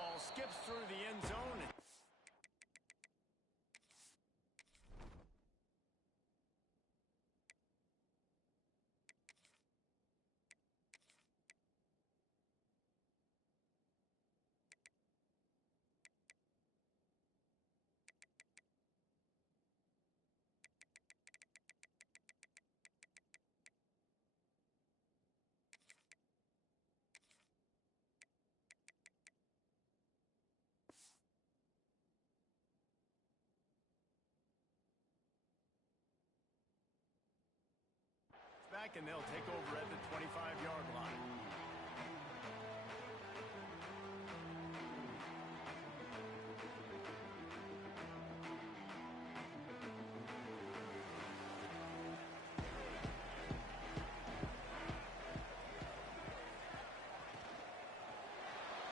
ball skips through the end zone. Back, and they'll take over at the 25-yard line.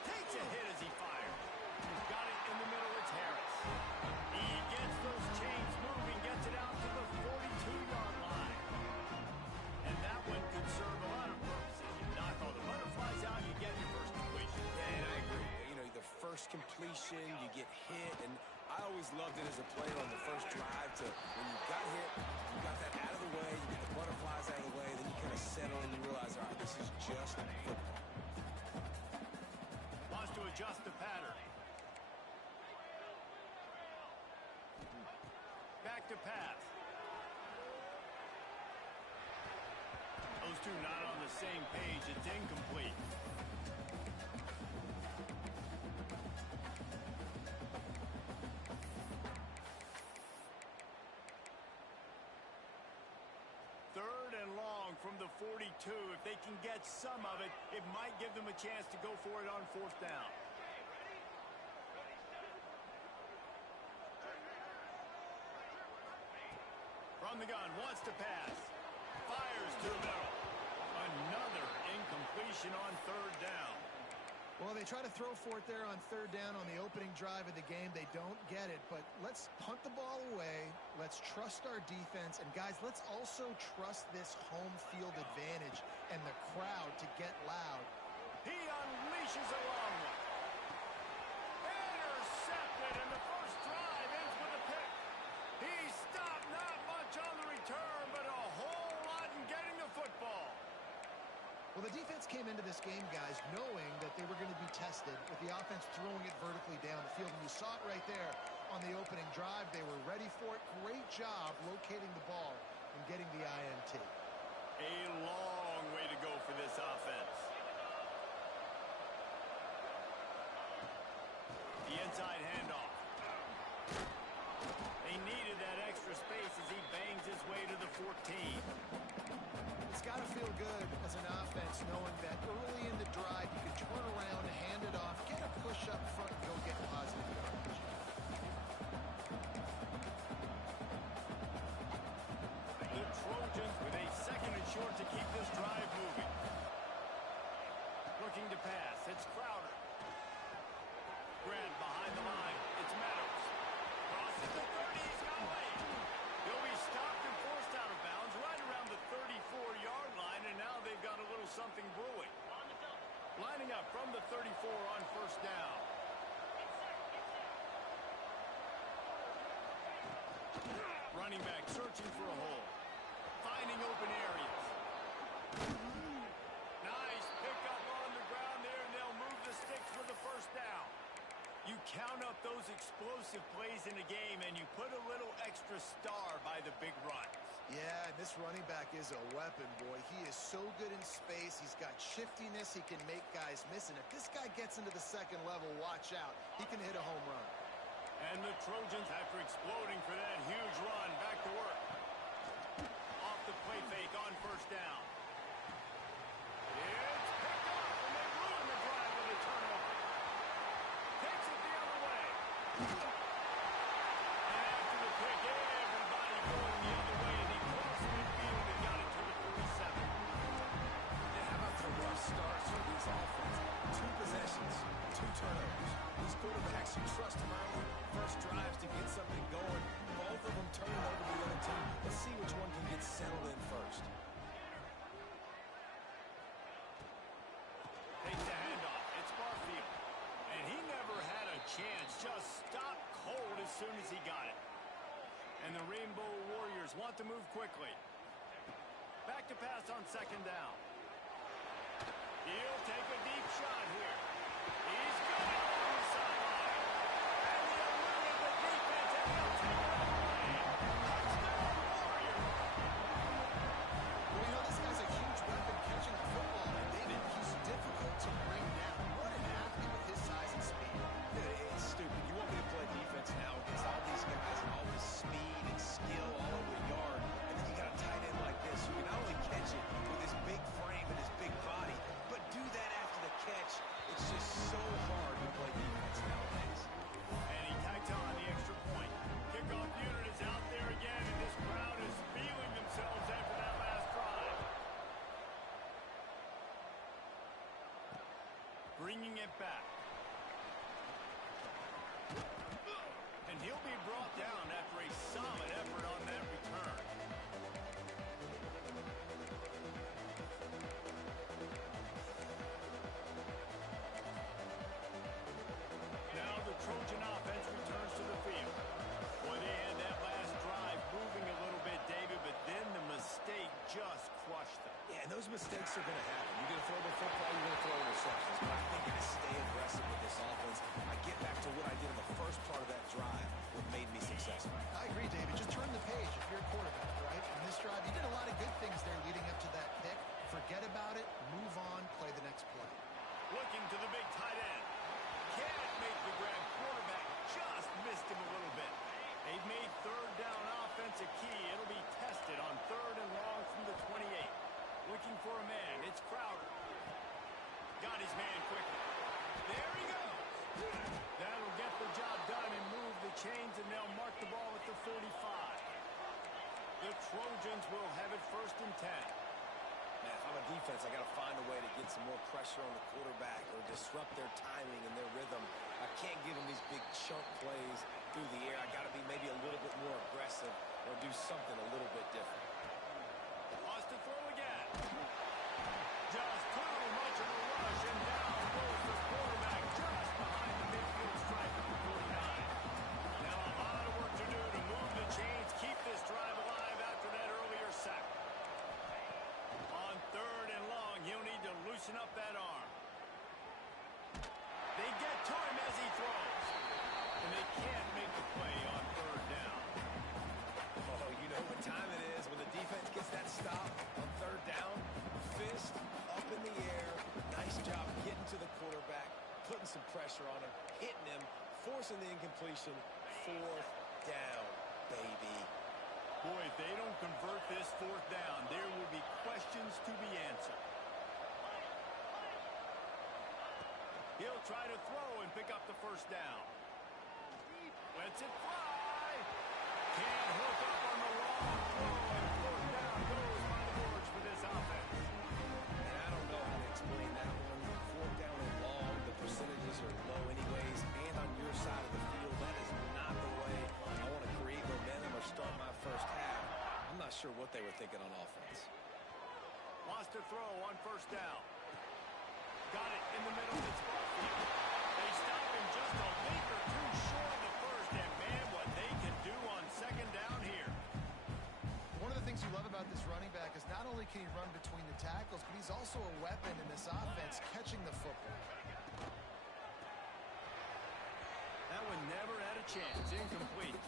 Takes a hit as he fires. He's got it in the middle. It's Harris. He gets those chains moving, gets it out to the 42-yard line. And that one could serve a lot of purposes. You knock all the butterflies out, you get your first completion. Yeah, and I agree. You know, the first completion, you get hit, and I always loved it as a player on the first drive to, when you got hit, you got that out of the way, you get the butterflies out of the way, then you kind of settle and you realize, all right, this is just football. Wants to adjust the pattern. Back to pass. Those two not on the same page. It's incomplete. Third and long from the 42. If they can get some of it, it might give them a chance to go for it on fourth down. From the gun, wants to pass. Fires to the middle. Another incompletion on third down. Well, they try to throw for it there on third down on the opening drive of the game. They don't get it, but let's punt the ball away. Let's trust our defense. And, guys, let's also trust this home field advantage and the crowd to get loud. He unleashes a long one. Intercepted, and the first drive ends with a pick. He stopped not much on the return, but a whole lot in getting the football. Well, the defense came into this game, guys, knowing that they were going to be tested with the offense throwing it vertically down the field. And you saw it right there on the opening drive. They were ready for it. Great job locating the ball and getting the INT. A long way to go for this offense. The inside handoff. They needed that extra space as he bangs his way to the 14. It's got to feel good as an offense knowing that early in the drive you can turn around, hand it off, get a push up front, and go get positive yardage. The Trojans with a second and short to keep this drive moving. Looking to pass. It's Crowder. Grant behind the line. It's Meadows. Crosses the 30. He's got away. He'll be stopped and forced out of bounds right around the 34-yard line, and now they've got a little something brewing. Lining up from the 34 on first down. Running back searching for a hole. Finding open areas. Nice pickup on the ground there, and they'll move the sticks for the first down. You count up those explosive plays in a game, and you put a little extra star by the big runs. Yeah, this running back is a weapon, boy. He is so good in space. He's got shiftiness. He can make guys miss. And if this guy gets into the second level, watch out. He can hit a home run. And the Trojans, after exploding for that huge run, back to work. Off the play fake on first down. It's picked up, and they ruin the drive with a turnover. Takes it the other way. And after the pick, everybody going the other way, and he crossed midfield and got it to the 47. Yeah, how about the rough starts for these offenses? 2 possessions, 2 turnovers. These quarterbacks, you trust them early. First drives to get something going. soon as he got it. And the Rainbow Warriors want to move quickly. Back to pass on second down. He'll take a deep shot here. He's good along the sideline. And he eluded the defense, and he'll take it all away. Touchdown, Warriors. Well, you know, this guy's a huge weapon catching the football, and David, he's difficult to bring down. What an athlete with his size and speed. It's stupid. You want me to play defense now against all these guys and all this speed and skill all over the yard, and then you got a tight end like this who can not only catch it with his big frame and his big body, but do that after the catch. It's just so hard to play defense nowadays. And he tacked on the extra point. Kickoff unit is out there again, and this crowd is feeling themselves after that last drive. Bringing it back. And he'll be brought down after a solid effort on that return. Now the Trojan offense returns to the field. Boy, they had that last drive moving a little bit, David, but then the mistake just crushed them. Yeah, and those mistakes are going to happen. You're going to throw the football, you're going to throw interceptions. But I think I stay aggressive with this offense. I get back to what I did in the first part of that drive, what made me successful. I agree, David. Just turn the page if you're a quarterback, right? On this drive, you did a lot of good things there leading up to that pick. Forget about it, move on, play the next play. Looking to the big tight end. Can't make the grab. Quarterback just missed him a little bit. They've made third down offense a key. It'll be tested on third and long from the 28. Looking for a man. It's Crowder. Got his man quickly. There he goes. That'll get the job done and move the chains, and they'll mark the ball at the 45. The Trojans will have it first and 10. Man, if I'm a defense, I got to find a way to get some more pressure on the quarterback or disrupt their timing and their rhythm. I can't give them these big chunk plays through the air. I got to be maybe a little bit more aggressive or do something a little bit different. Wants to throw again. Just too much of a rush, and down goes the quarterback just behind the midfield stripe at the 49. Now a lot of work to do to move the chains, keep this drive alive after that earlier sack. On third and long, he'll need to loosen up that arm. They get to him as he throws. And they can't make the play on third down. Oh, you know what time it is when the defense gets that stop on third down. Fist up in the air. Nice job getting to the quarterback, putting some pressure on him, hitting him, forcing the incompletion. Fourth down, baby. Boy, if they don't convert this fourth down, there will be questions to be answered. He'll try to throw and pick up the first down. Lets it fly. Can't hook up on the long throw, and fourth down goes by the boards for this offense. And I don't know how to explain that one. Fourth down and long, the percentages are low anyways. And on your side of the field, that is not the way I want to create momentum or start my first half. I'm not sure what they were thinking on offense. Wants to throw on first down. Got it in the middle of the spot field. They stop him just a leap or two short of the first, and man, what they can do on second down here. One of the things you love about this running back is not only can he run between the tackles, but he's also a weapon in this offense catching the football. That one never had a chance. Incomplete.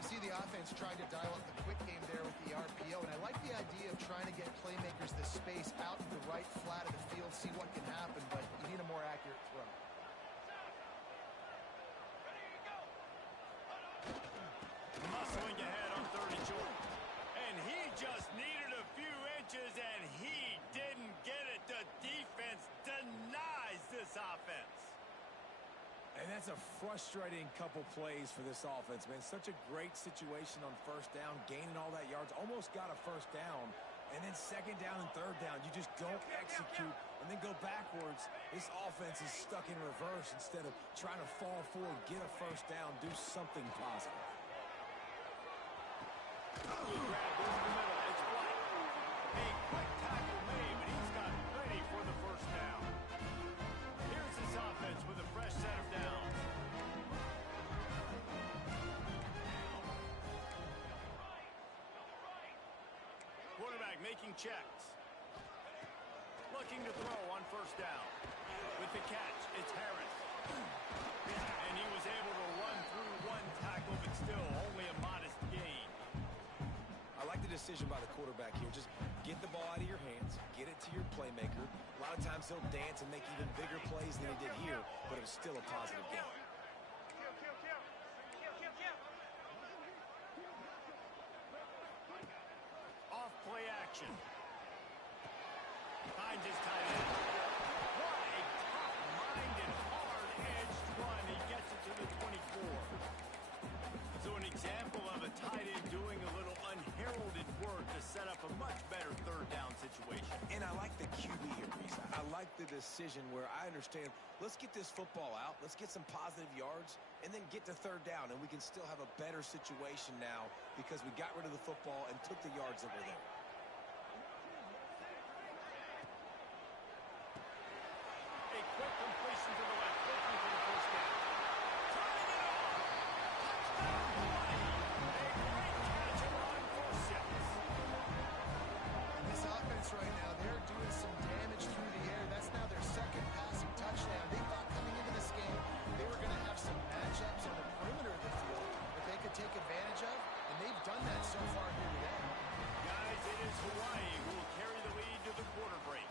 You see the offense trying to dial up the quick game there with the RPO, and I like the idea of trying to get playmakers this space out in the right flat of the field, see what can happen, but you need a more accurate throw. Muscling ahead on third and short. And he just needed a few inches, and he didn't get it. The defense denies this offense. And that's a frustrating couple plays for this offense, man. Such a great situation on first down, gaining all that yards, almost got a first down. And then second down and third down, you just don't execute and then go backwards. This offense is stuck in reverse instead of trying to fall forward, get a first down, do something positive. Grab goes to the middle. It's White. A quick tackle made, but he's got plenty for the first down. Here's this offense with a fresh set of downs. making checks. Looking to throw on first down. With the catch, it's Harris. And he was able to run through one tackle, but still only a modest gain. I like the decision by the quarterback here. Just get the ball out of your hands, get it to your playmaker. A lot of times he'll dance and make even bigger plays than he did here, but it was still a positive game. Off play action. Finds his tight end. What a tough-minded, hard-edged run. He gets it to the 24. So an example of a tight end doing a little unheralded work to set up a much better third down situation. And I like the QB here, Reese. I like the decision where I understand, let's get this football out, let's get some positive yards, and then get to third down, and we can still have a better situation now because we got rid of the football and took the yards that were there. A quick completion to the left, looking for the first down. Turning it on. Touchdown, Hawaii. A great catch and run for 6. This offense right now, they're doing some damage through the air. That's now their second passing touchdown. They thought coming into this game they were going to have some matchups on the perimeter of the field that they could take advantage of, and they've done that so far here today. Guys, it is Hawaii who will carry the lead to the quarter break.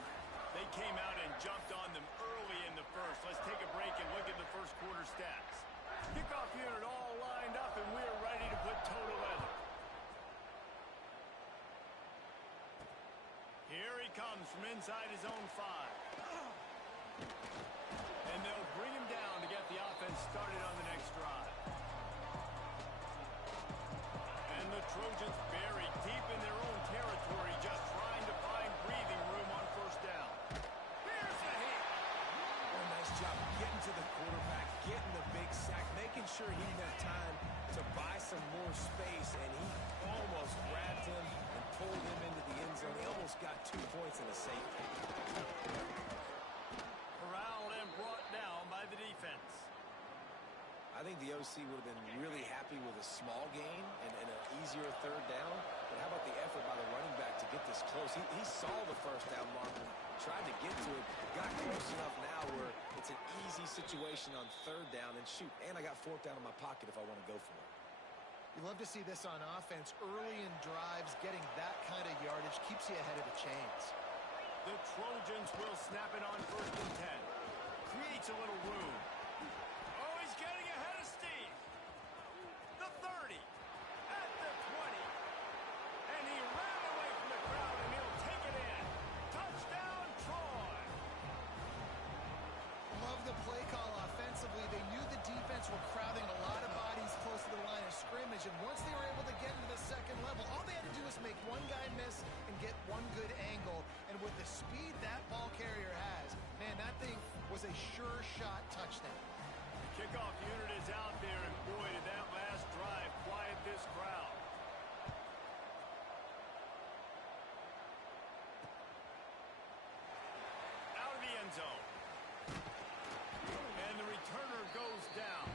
They came out and jumped on them early in the first. Let's take a break and look at the first quarter stats. Kickoff unit all lined up, and we're ready to put toe to leather. Here he comes from inside his own 5. And they'll bring him down to get the offense started on the next drive. And the Trojans buried deep in their own territory, just trying to find breathing room on first down. Here's the hit. Oh, nice job getting to the quarterback, getting the big sack, making sure he didn't have time to buy some more space, and he almost grabbed him and pulled him into the end zone. He almost got 2 points in a safety. Corralled and brought down by the defense. I think the OC would have been really happy with a small gain and an easier third down. But how about the effort by the running back to get this close? He saw the first down mark and tried to get to it. Got close enough now where it's an easy situation on third down. And shoot, and I got fourth down in my pocket if I want to go for it. You love to see this on offense. Early in drives, getting that kind of yardage keeps you ahead of the chains. The Trojans will snap it on first and 10. Creates a little room. Oh, he's getting ahead of steam. The 30. At the 20. And he ran away from the crowd, and he'll take it in. Touchdown, Troy. Love the play call offensively. They knew the defense were crowding a lot of bodies close to the line of scrimmage, and once they were able to get into the second level, all they had to do was make one guy miss and get one good angle. And with the speed that ball carrier has, man, that thing was a sure shot touchdown. The kickoff unit is out there, and boy, did that last drive quiet this crowd. Out of the end zone. And the returner goes down.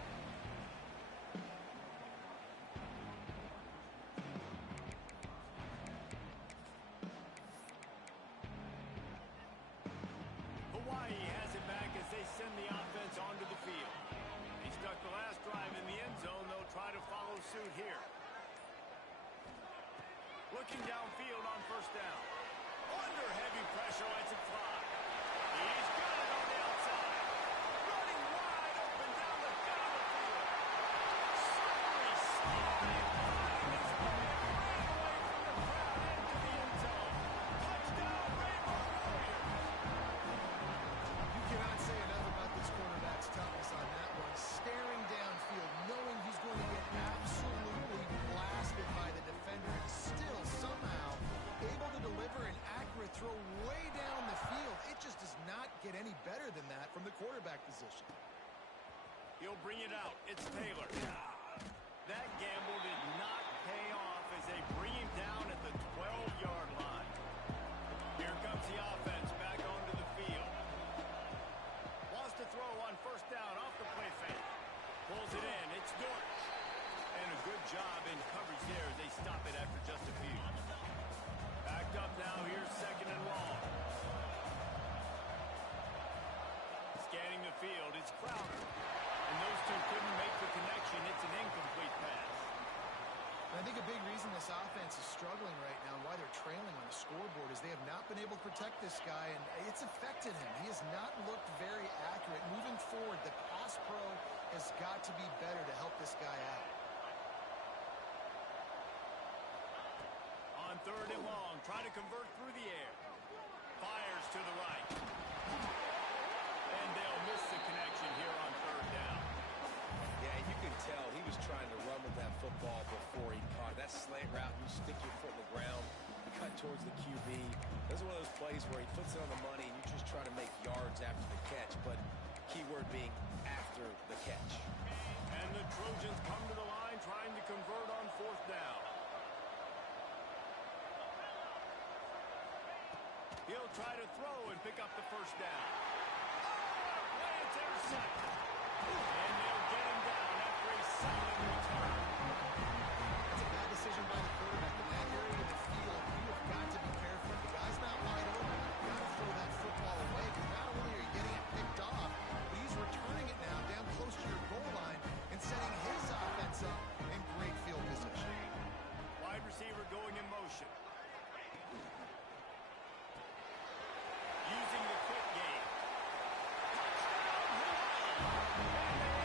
Hawaii has it back as they send the offense onto the field. He stuck the last drive in the end zone. They'll try to follow suit here. Looking downfield on first down. Under heavy pressure, lets it fly. He's got it on the outside. Running wide open down the middle of the field. Slippery slide, finding his way right away from the crowd into the end zone. Touchdown, Rainbow Warriors. You cannot say enough about this quarterback's toughness on that one. Staring downfield, knowing he's going to get absolutely blasted by the defender, and still somehow able to deliver an accurate throw way down the field. It just does not get any better than that from the quarterback position. He'll bring it out. It's Taylor. That gamble did not pay off as they bring him down at the 12-yard line. Here comes the offense back onto the field. Wants to throw on first down off the play fake. Pulls it in. It's Dortch. And a good job in coverage there as they stop it after just a few. Backed up now couldn't make the connection. It's an incomplete pass. I think a big reason this offense is struggling right now and why they're trailing on the scoreboard is they have not been able to protect this guy, and it's affected him. He has not looked very accurate. Moving forward, the pass pro has got to be better to help this guy out. On third and long, trying to convert through the air. Fires to the right. And they'll miss the connection here on third down. Yeah, you can tell he was trying to run with that football before he caught it. That slant route, you stick your foot in the ground, cut towards the QB. Those are one of those plays where he puts it on the money and you just try to make yards after the catch, but keyword being after the catch. And the Trojans come to the line trying to convert on fourth down. He'll try to throw and pick up the first down. Oh, it's intercepted. And they'll get him down after a solid return. That's a bad decision by the quarterback. In that area of the field, you have got to be careful. If the guy's not wide open, you've got to throw that football away, because not only are you getting it picked off, but he's returning it now down close to your goal line and setting his offense up in great field position. Wide receiver going in motion. Using the quick game.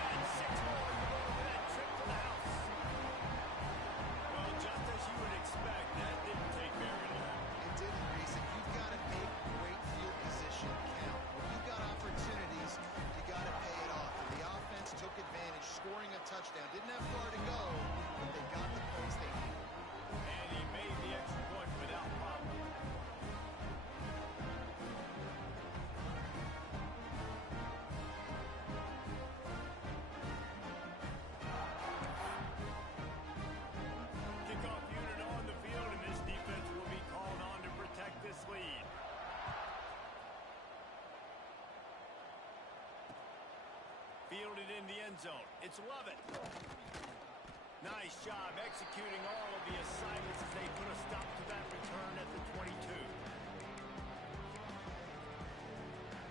And 6 more to go with that trip to the house. Well, just as you would expect, that didn't take very long. It didn't, Reese. And you've got to make great field position count. When you've got opportunities, you got to pay it off. And the offense took advantage, scoring a touchdown. Didn't have far to go, but they got the points they needed. And he made the extra point without problem. Kickoff unit on the field, and this defense will be called on to protect this lead. Fielded in the end zone. It's Lovett. Nice job executing all of the assignments as they put a stop to that return at the 22.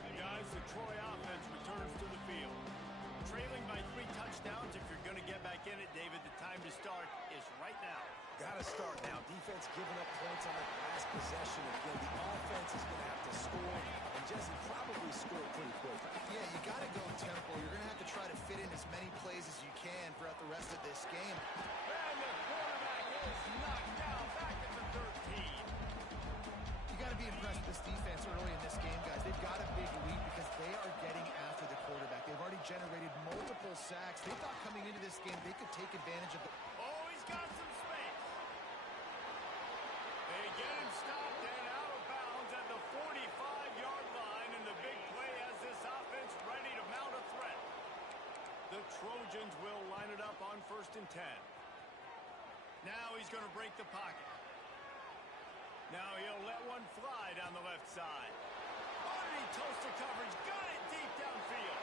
And guys, the Troy offense returns to the field. Trailing by 3 touchdowns. If you're going to get back in it, David, the time to start is right now. Got to start now. Defense giving up points on that last possession. Again, the offense is going to have to score, and Jesse probably scored pretty quick. Yeah, you got to go tempo. You're going to have to try to fit in as many plays as you can throughout the rest of this game. And the quarterback is knocked down back at the 13. You got to be impressed with this defense early in this game, guys. They've got a big lead because they are getting after the quarterback. They've already generated multiple sacks. They thought coming into this game they could take advantage of the... Oh, he's got some space. They get him stopped and out of bounds at the 45-yard line, and the big play has this offense ready to mount a threat. The Trojans will line it up on 1st and 10. Now he's going to break the pocket. Now he'll let one fly down the left side. Underneath toasted coverage, got it deep downfield.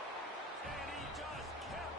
And he just kept